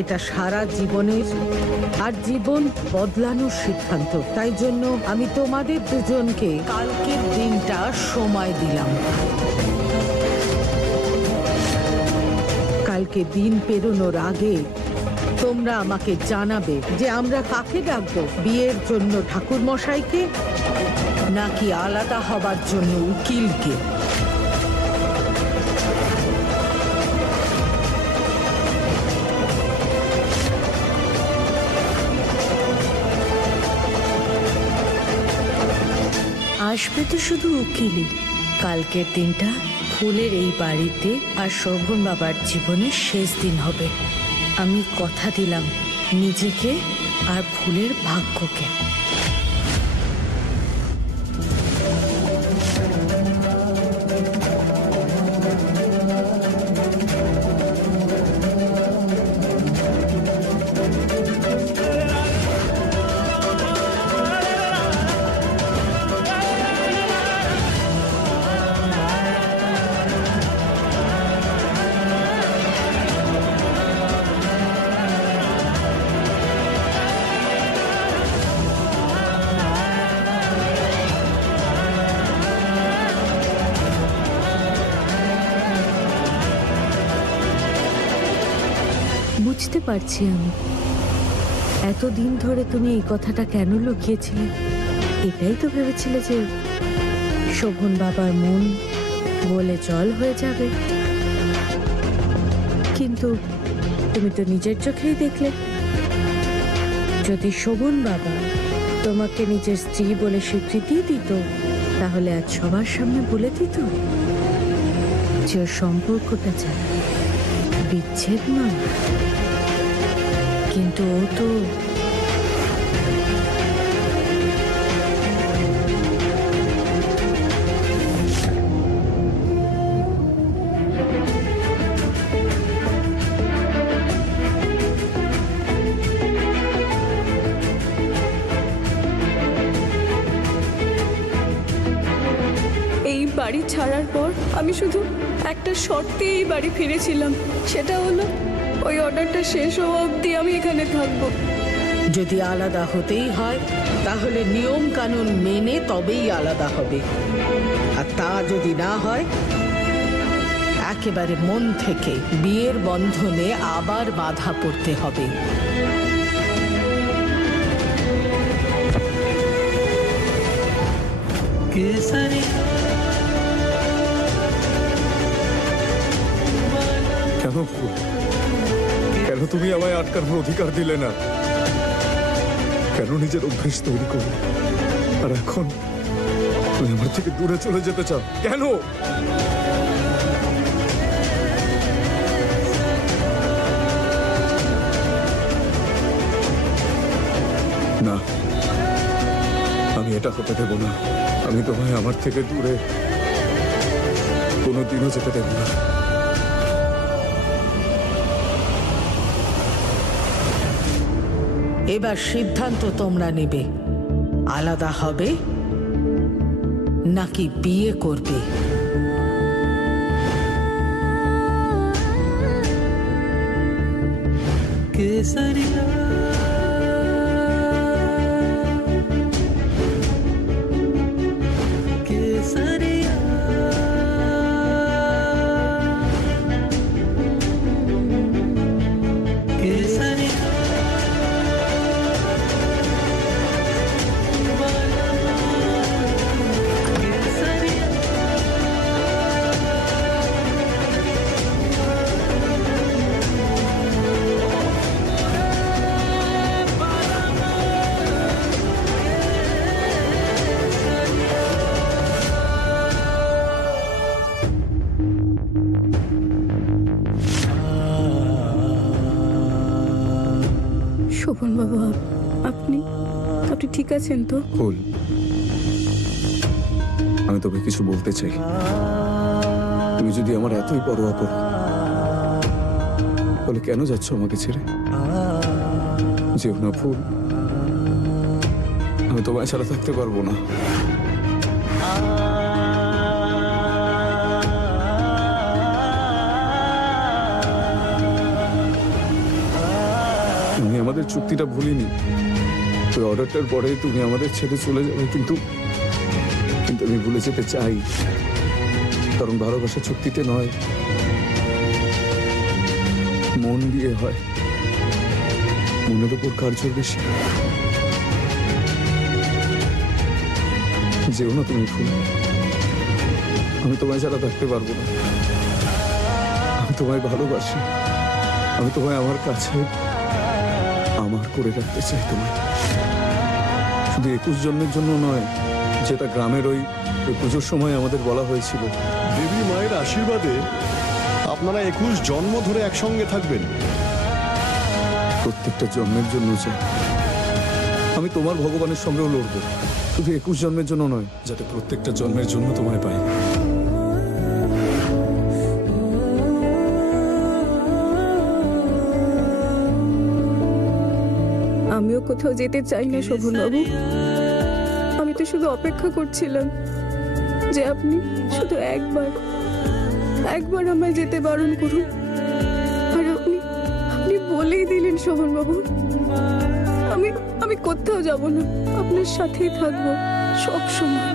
এটা সারা জীবনের আর জীবন বদলানোর সিদ্ধান্ত। তাই জন্য আমি তোমাদের দুজনকে কালকের দিনটা সময় দিলাম। কালকে দিন পেরোনোর আগে তোমরা আমাকে জানাবে যে আমরা কাকে ডাকবো, বিয়ের জন্য ঠাকুর মশাইকে নাকি আলাদা হবার জন্য উকিলকে। আসবে তো শুধু উকিলই। কালকের দিনটা ফুলের এই বাড়িতে আর শোভন বাবার জীবনের শেষ দিন হবে। আমি কথা দিলাম নিজেকে আর ফুলের ভাগ্যকে। বুঝতে পারছি আমি এতদিন ধরে তুমি এই কথাটা কেন লুকিয়েছিলে। এটাই তো ভেবেছিলে যে শোভন বাবার মন বলে জল হয়ে যাবে, কিন্তু তুমি তো নিজের চোখেই দেখলে যদি শোভন বাবা তোমাকে নিজের স্ত্রী বলে স্বীকৃতি দিত তাহলে আজ সবার সামনে বলে দিত যে সম্পর্কটা চায়, বিচ্ছেদ নয়। কিন্তু ও তো এই বাড়ি ছাড়ার পর আমি শুধু একটা শর্তে এই বাড়ি ফিরেছিলাম, সেটা হলো ওই অর্ডারটা শেষ হওয়া অবধি আমি এখানে থাকবো। যদি আলাদা হতেই হয় তাহলে নিয়ম কানুন মেনে তবেই আলাদা হবে, আর তা যদি না হয় একেবারে মন থেকে বিয়ের বন্ধনে আবার বাধা পড়তে হবে। কেন কেন তুমি আমায় আটকানোর অধিকার দিলে না? কেন নিজের অভ্যেস তৈরি করলে আর এখন তুমি আমার থেকে দূরে চলে যেতে চাও কেন? না, আমি এটা হতে দেব না। আমি তোমায় আমার থেকে দূরে কোনোদিনও যেতে দেব না। এবার সিদ্ধান্ত তোমরা নেবে, আলাদা হবে নাকি বিয়ে করবে। केसरिया केसरिया केसरिया শোভন বাবা, আপনি ঠিক আছেন তো? ফুল, আমি তোকে কিছু বলতে চাই। তুমি যদি আমার এতই পরোয়া করো তাহলে কেন যাচ্ছ আমাকে ছেড়ে? যেও না ফুল, আমি তোমায় ছাড়া থাকতে পারবো না। আমাদের চুক্তিটা ভুলিনি। ওই অর্ডারটার পরে তুমি আমাদের ছেড়ে চলে যাবে, কিন্তু আমি ভুলে যেতে চাই। কারণ ভালোবাসা চুক্তিতে নয়, মন দিয়ে হয়। মনের উপর কার জোর বেশি? যেও না তুমি ফুল, আমি তোমায় ছাড়া থাকতে পারবো না। আমি তোমায় ভালোবাসি, আমি তোমায় আমার কাছে আমার করে রাখতে চাই। তোমায় শুধু 21 জন্মের জন্য নয়, যেটা গ্রামের ওই পুজোর সময় আমাদের বলা হয়েছিল। দেবী মায়ের আশীর্বাদে আপনারা 21 জন্ম ধরে একসঙ্গে থাকবেন। প্রত্যেকটা জন্মের জন্য চাই। আমি তোমার ভগবানের সঙ্গেও লড়বো, শুধু 21 জন্মের জন্য নয়, যাতে প্রত্যেকটা জন্মের জন্য তোমায় পাই। আমিও কোথাও যেতে চাই না শোভনবাবু। আমি তো শুধু অপেক্ষা করছিলাম যে আপনি শুধু একবার আমায় যেতে বারণ করুন। আর আপনি বলেই দিলেন শোভনবাবু, আমি কোথাও যাব না, আপনার সাথেই থাকবো সব সময়।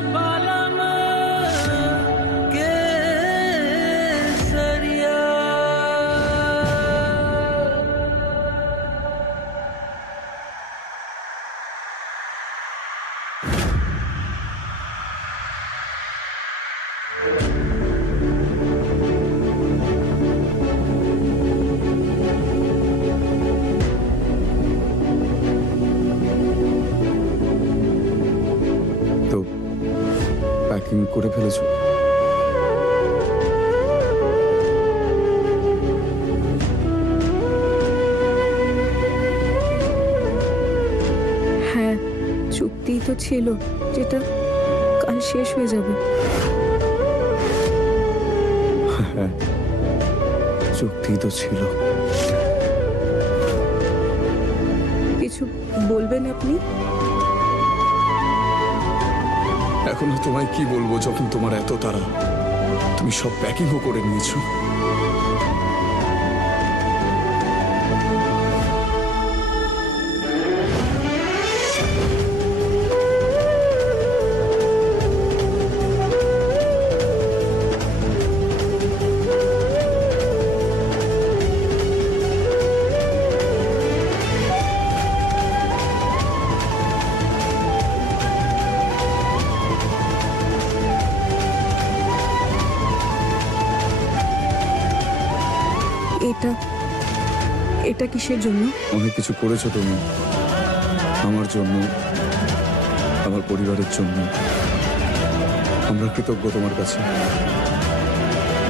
প্যাকিং করে ফেলেছো? হ্যাঁ, চুক্তিই তো ছিল, যেটা কাল শেষ হয়ে যাবে। হ্যাঁ, চুক্তি তো ছিল। কিছু বলবেন আপনি? এখন তোমায় কি বলবো, যখন তোমার এত তাড়া? তুমি সব প্যাকিংও করে নিয়েছো। এটা কিসের জন্য? অনেক কিছু করেছো তুমি আমার জন্য, আমার পরিবারের জন্য। আমরা কৃতজ্ঞ তোমার কাছে।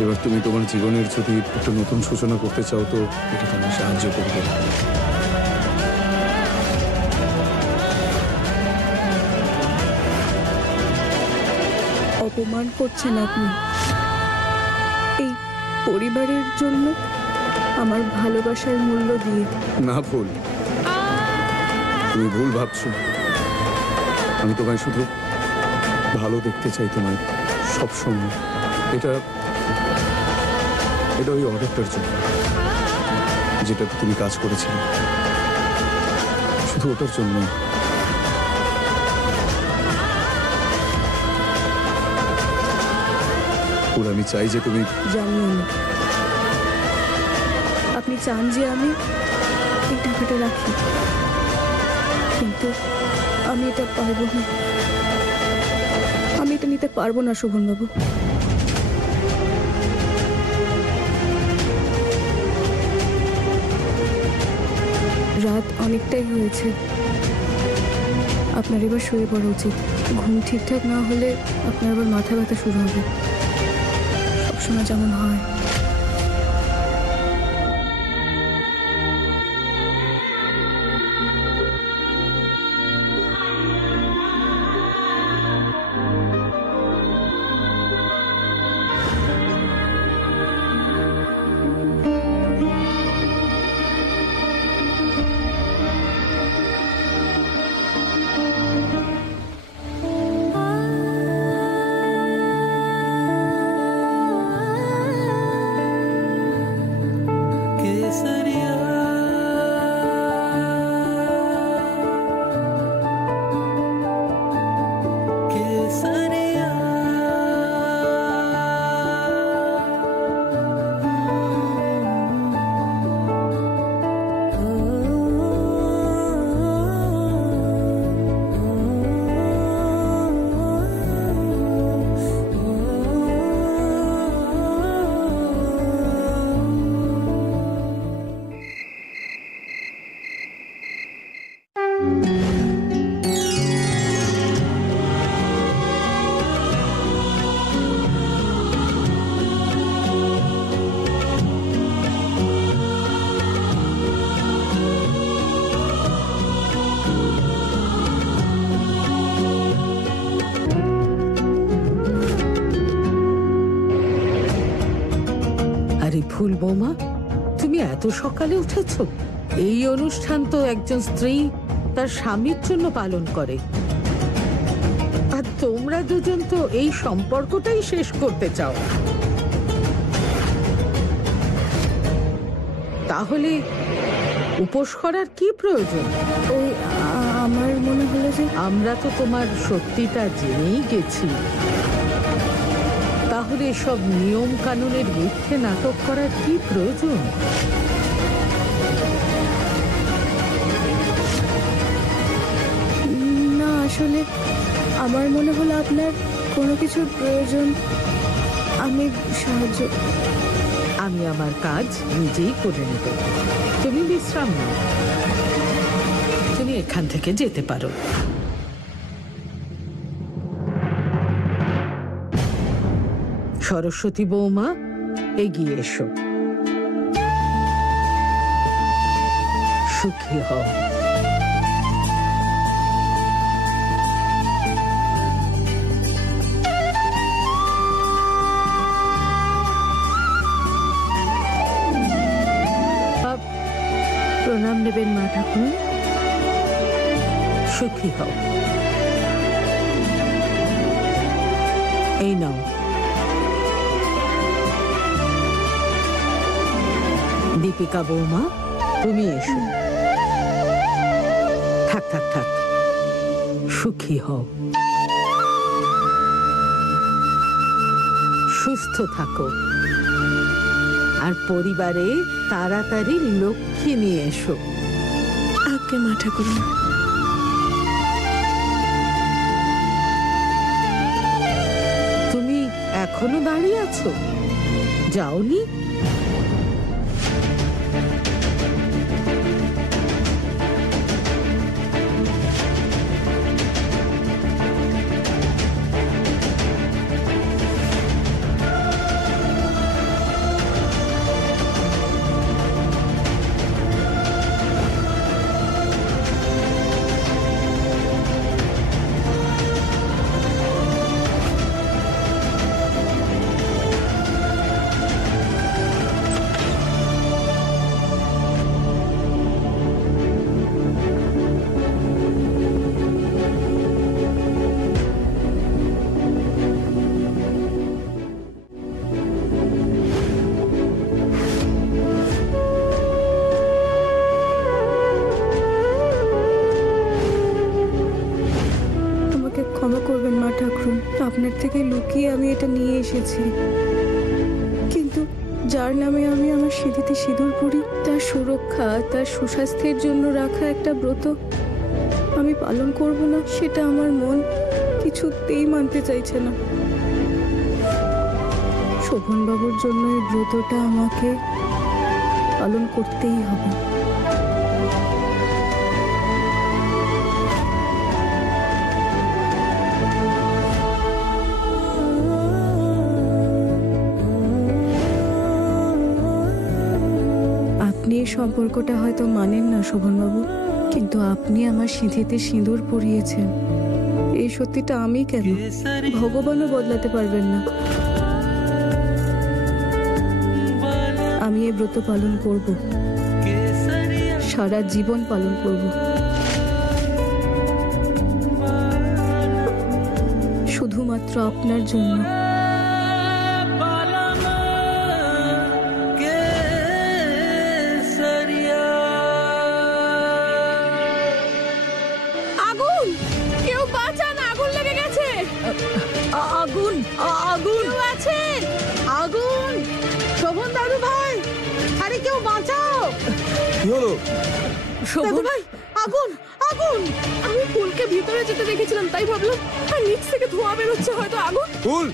এবার তুমি তোমার জীবনের যদি একটা নতুন সূচনা করতে চাও, তো এটা তোমার সাহায্য করবে। অপমান করছেন আপনি এই পরিবারের জন্য আমার ভালোবাসার মূল্য দিয়ে। না ভুল, তুমি ভুল ভাবছো। আমি তোমায় শুধু ভালো দেখতে চাই, তোমায় সবসময়। এটা ওই অর্ডারটার জন্য, যেটাতে তুমি কাজ করেছিলে, শুধু ওটার জন্য। আমি চাই যে তুমি জানি আপনি চান যে আমি এই টাকাটা রাখি, কিন্তু আমি এটা পারবো না। আমি এটা নিতে পারবো না শোভনবাবু। রাত অনেকটাই হয়েছে, আপনার এবার শুয়ে পড়া উচিত। ঘুম ঠিকঠাক না হলে আপনার আবার মাথা ব্যথা শুরু হবে, সবসময় যেমন হয়। এত সকালে উঠেছো? এই অনুষ্ঠান তো একজন স্ত্রী তার স্বামীর জন্য পালন করে, আর তোমরা দুজন তো এই সম্পর্কটাই শেষ করতে চাও। তাহলে উপোস করার কি প্রয়োজন? ওই আমার মনে হলো যে আমরা তো তোমার সত্যিটা জেনেই গেছি, তাহলে সব নিয়ম কানুনের মিথ্যে নাটক করার কি প্রয়োজন? না, আসলে আমার মনে হলো আপনার কোনো কিছুর প্রয়োজন, আমি সাহায্য। আমি আমার কাজ নিজেই করে নেব, তুমি বিশ্রাম নাও। তুমি এখান থেকে যেতে পারো। সরস্বতী বৌমা, এগিয়ে এসো। সুখী হও। প্রণাম নেবেন মা ঠাকুর। সুখী হও। এই নাও। দীপিকা বৌমা, তুমি এসো। থাক থাক থাক, সুখী হও, সুস্থ থাকো, আর পরিবারে তাড়াতাড়ি লক্ষ্মী নিয়ে এসো। আগে মা ঠাকুর। তুমি এখনো দাঁড়িয়ে আছো, যাওনি? ক্ষমা করবেন মা ঠাকুর, আপনার থেকে লুকিয়ে আমি এটা নিয়ে এসেছি, কিন্তু যার নামে আমি আমার সিঁথিতে সিঁদুর পরি, তার সুরক্ষা, তার সুস্বাস্থ্যের জন্য রাখা একটা ব্রত আমি পালন করব না, সেটা আমার মন কিছুতেই মানতে চাইছে না। শোভনবাবুর জন্য এই ব্রতটা আমাকে পালন করতেই হবে। আপনি এই সম্পর্কটা হয়তো মানেন না শোভনবাবু, কিন্তু আপনি আমার সিঁথিতে সিঁদুর পরিয়েছেন, এই সত্যিটা আমি কেন, ভগবানও বদলাতে পারবেন না। আমি এই ব্রত পালন করব, সারা জীবন পালন করব, শুধুমাত্র আপনার জন্য। আগুন! কেউ বাঁচান, আগুন লেগে গেছে! আগুন! আগুন! আছেন? আগুন! শোভন দাদু ভাই, আরে কেউ বাঁচাও! কি হলো? দাদু ভাই, আগুন! আগুন! আমি ফুলকে ভিতরে যেতে দেখেছিলাম, তাই ভাবলাম আর নিচ থেকে ধোঁয়া বেরোচ্ছে, হয়তো আগুন। ফুল,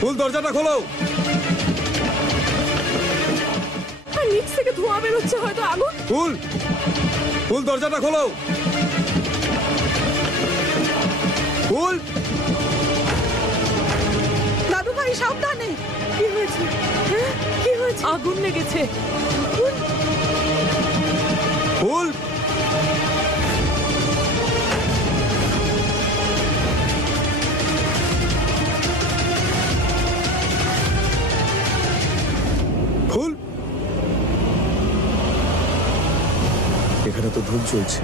ফুল দরজাটা খোলো। আর নিচ থেকে ধোঁয়া বেরোচ্ছে, হয়তো আগুন। ফুল, ফুল দরজাটা খোলো। ফুল, দাদু ভাই সাবধানে! কি হয়েছে? হ্যাঁ, কি হয়েছে? আগুন লেগেছে। ফুল, ফুল, এখানে তো ধূপ জ্বলছে।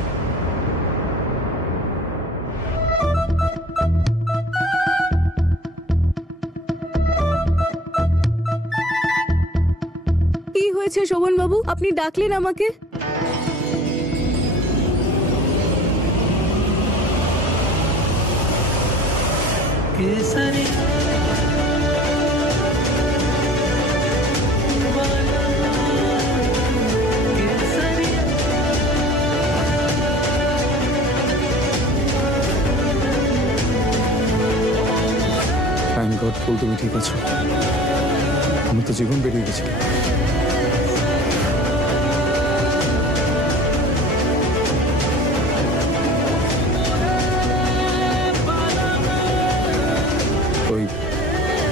কি হয়েছে শোভন বাবু, আপনি ডাকলেন আমাকে? केसरिया केसरिया থ্যাংক গড ফুল, তুমি ঠিক আছো। আমার তো জীবন বেরিয়ে গেছে। ওই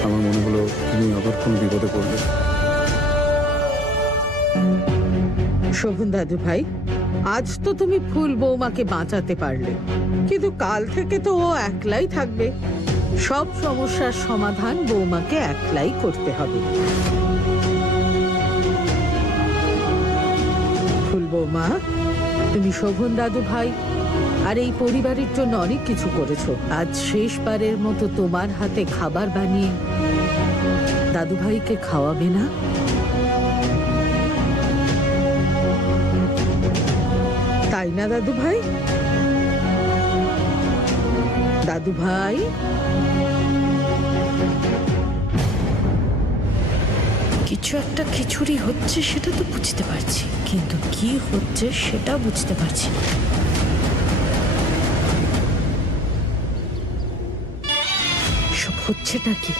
আমার মনে হলো তুমি আবার কোন বিপদে পড়লে। শোভন দাদু ভাই, আজ তো তুমি ফুল বৌমাকে বাঁচাতে পারলে, কিন্তু কাল থেকে তো ও একলাই থাকবে। সব সমস্যার সমাধান বৌমাকে একলাই করতে হবে। ফুল বৌমা, তুমি শোভন দাদু ভাই আর এই পরিবারের জন্য অনেক কিছু করেছো। আজ শেষবারের মতো তোমার হাতে খাবার বানিয়ে দাদু ভাইকে খাওয়াবে না? তাই না দাদু ভাই? দাদু ভাই, কিছু একটা খিচুড়ি হচ্ছে সেটা তো বুঝতে পারছি, কিন্তু কি হচ্ছে সেটা বুঝতে পারছি না। সব হচ্ছেটা কি?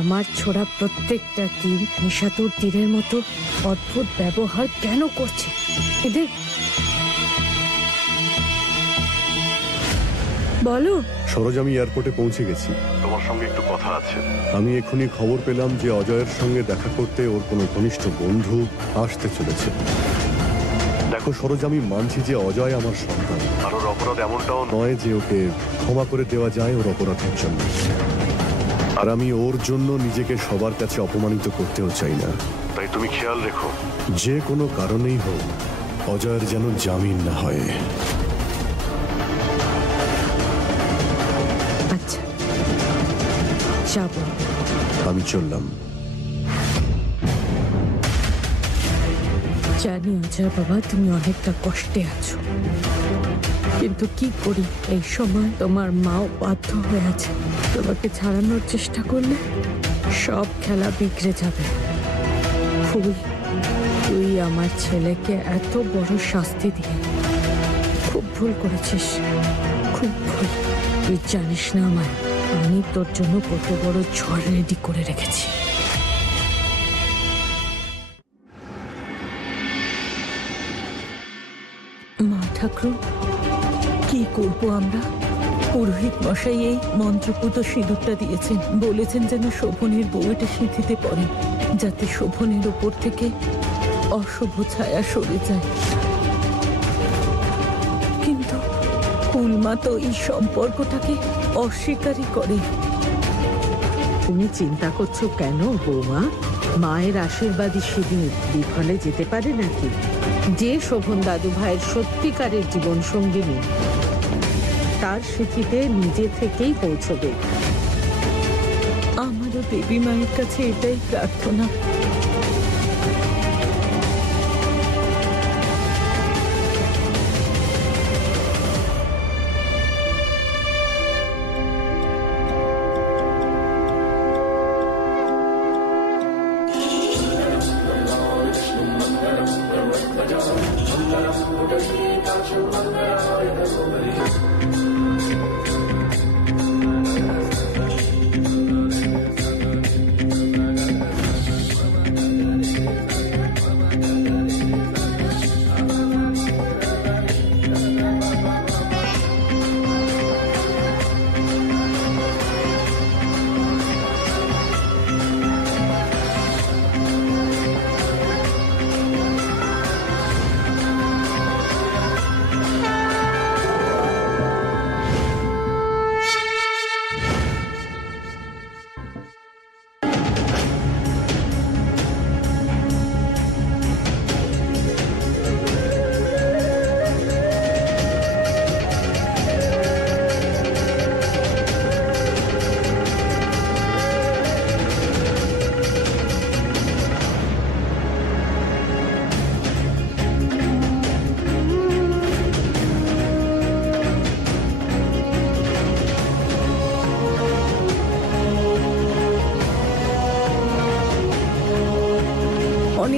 আমার ছোড়া প্রত্যেকটা তীর নিশাতুর তীরের মতো অদ্ভুত ব্যবহার কেন করছে এদের? বলো। সরোজ, আমি এয়ারপোর্টে পৌঁছে গেছি। তোমার সঙ্গে একটু কথা আছে। আমি এখনই খবর পেলাম যে অজয়ের সঙ্গে দেখা করতে ওর কোনো ঘনিষ্ঠ বন্ধু আসতে চলেছে। দেখো সরোজ, আমি মানছি যে অজয় আমার সন্তান, আর ওর অপরাধ এমনটাও নয় যে ওকে ক্ষমা করে দেওয়া যায় ওর অপরাধের জন্য। আর আমি ওর জন্য নিজেকে সবার কাছে অপমানিত করতেও চাই না। তাই তুমি খেয়াল রেখো, যে কোনো কারণেই হোক অজয়ের যেন জামিন না হয়। আচ্ছা, যাব। আমি চললাম। জানি অজয় বাবা, তুমি অনেকটা কষ্টে আছো, কিন্তু কি করি, এই সময় তোমার মাও বাধ্য হয়ে আছে। তোমাকে ছাড়ানোর চেষ্টা করলে সব খেলা বিগড়ে যাবে। তুই আমার ছেলেকে এত বড় শাস্তি দিয়ে খুব ভুল করেছিস, খুব ভুল। তুই জানিস না আমায়, আমি তোর জন্য কত বড় ঝড় রেডি করে রেখেছি। মা ঠাকুর, কি করব আমরা? পুরোহিত মশাই এই মন্ত্রপুত সিঁদুরটা দিয়েছেন, বলেছেন যেন শোভনের বউ এটা সিঁথিতে পড়ে, যাতে শোভনের উপর থেকে অশুভ ছায়া সরে যায়। কিন্তু কুলমা তো এই সম্পর্কটাকে অস্বীকারই করে। তুমি চিন্তা করছো কেন বৌমা? মায়ের আশীর্বাদী সিঁদুর বিফলে যেতে পারে নাকি? যে শোভন দাদু ভাইয়ের সত্যিকারের জীবন সঙ্গিনী, তার স্মৃতিতে নিজে থেকেই পৌঁছবে। আমারও দেবী মায়ের কাছে এটাই প্রার্থনা।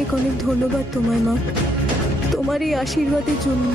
অনেক অনেক ধন্যবাদ তোমায় মা, তোমার এই আশীর্বাদের জন্য।